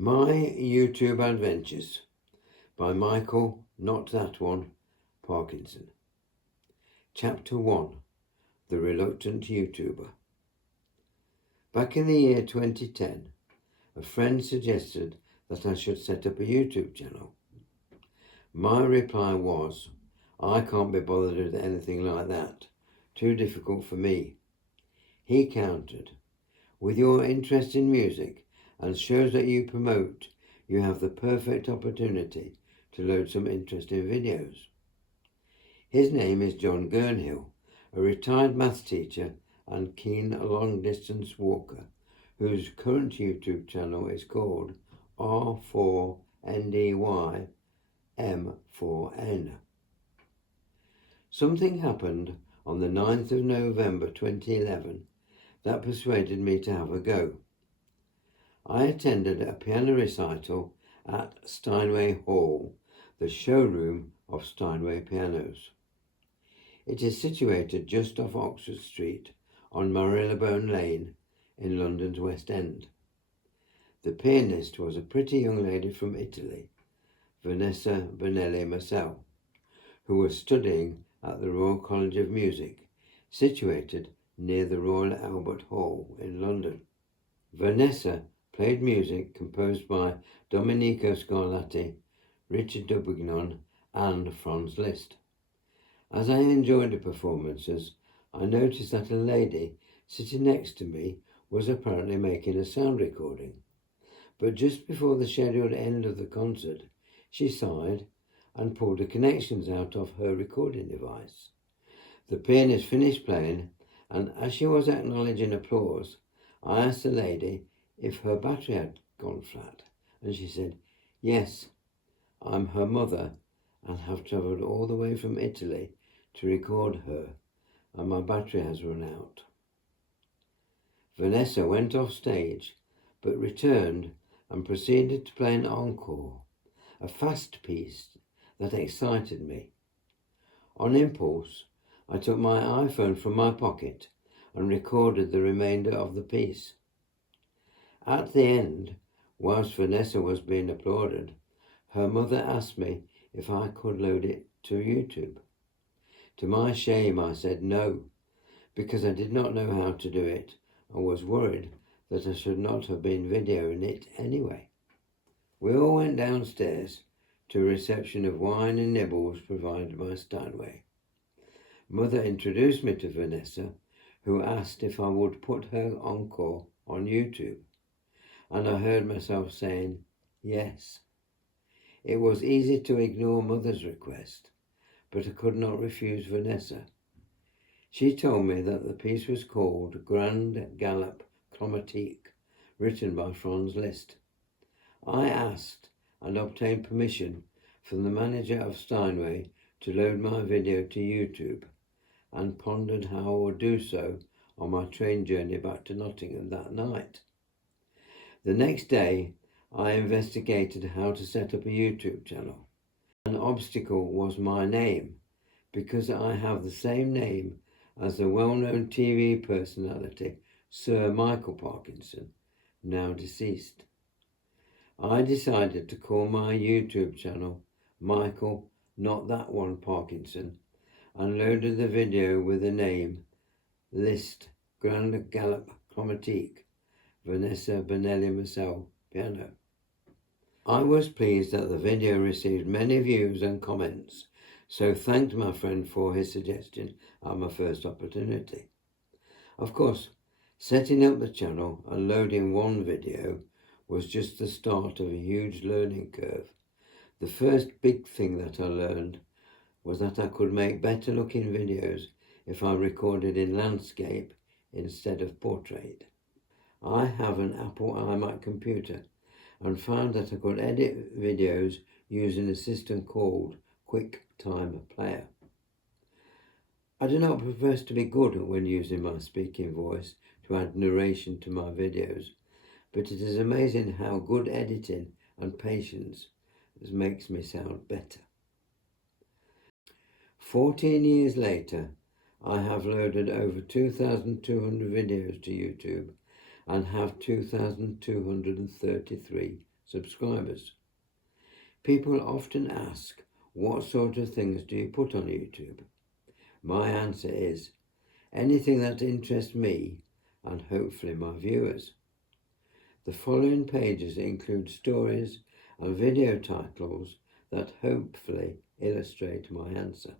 My YouTube Adventures by Michael, not that one, Parkinson. Chapter 1. The Reluctant YouTuber. Back in the year 2010, a friend suggested that I should set up a YouTube channel. My reply was, I can't be bothered with anything like that. Too difficult for me. He countered, with your interest in music and shows that you promote, you have the perfect opportunity to load some interesting videos. His name is John Gurnhill, a retired maths teacher and keen long-distance walker, whose current YouTube channel is called R4NDYM4N. Something happened on the 9th of November 2011 that persuaded me to have a go. I attended a piano recital at Steinway Hall, the showroom of Steinway Pianos. It is situated just off Oxford Street on Marylebone Lane in London's West End. The pianist was a pretty young lady from Italy, Vanessa Bonelli Marcel, who was studying at the Royal College of Music, situated near the Royal Albert Hall in London. Vanessa played music composed by Domenico Scarlatti, Richard Dubignon and Franz Liszt. As I enjoyed the performances, I noticed that a lady sitting next to me was apparently making a sound recording. But just before the scheduled end of the concert, she sighed and pulled the connections out of her recording device. The pianist finished playing, and as she was acknowledging applause, I asked the lady if her battery had gone flat, and she said, yes, I'm her mother and have travelled all the way from Italy to record her, and my battery has run out. Vanessa went off stage, but returned and proceeded to play an encore, a fast piece that excited me. On impulse, I took my iPhone from my pocket and recorded the remainder of the piece. At the end, whilst Vanessa was being applauded, her mother asked me if I could load it to YouTube. To my shame, I said no, because I did not know how to do it and was worried that I should not have been videoing it anyway. We all went downstairs to a reception of wine and nibbles provided by Steinway. Mother introduced me to Vanessa, who asked if I would put her encore on YouTube, and I heard myself saying yes. It was easy to ignore Mother's request, but I could not refuse Vanessa. She told me that the piece was called Grande Galop Chromatique, written by Franz Liszt. I asked and obtained permission from the manager of Steinway to load my video to YouTube, and pondered how I would do so on my train journey back to Nottingham that night. The next day, I investigated how to set up a YouTube channel. An obstacle was my name, because I have the same name as the well-known TV personality Sir Michael Parkinson, now deceased. I decided to call my YouTube channel Michael, not that one, Parkinson, and loaded the video with the name Liszt Grande Galop Chromatique, Vanessa Bonelli Marcel piano. I was pleased that the video received many views and comments, so thanked my friend for his suggestion at my first opportunity. Of course, setting up the channel and loading one video was just the start of a huge learning curve. The first big thing that I learned was that I could make better looking videos if I recorded in landscape instead of portrait. I have an Apple iMac computer and found that I could edit videos using a system called QuickTime Player. I do not profess to be good when using my speaking voice to add narration to my videos, but it is amazing how good editing and patience makes me sound better. 14 years later, I have loaded over 2,200 videos to YouTube and have 2,233 subscribers. People often ask, what sort of things do you put on YouTube? My answer is, anything that interests me and hopefully my viewers. The following pages include stories and video titles that hopefully illustrate my answer.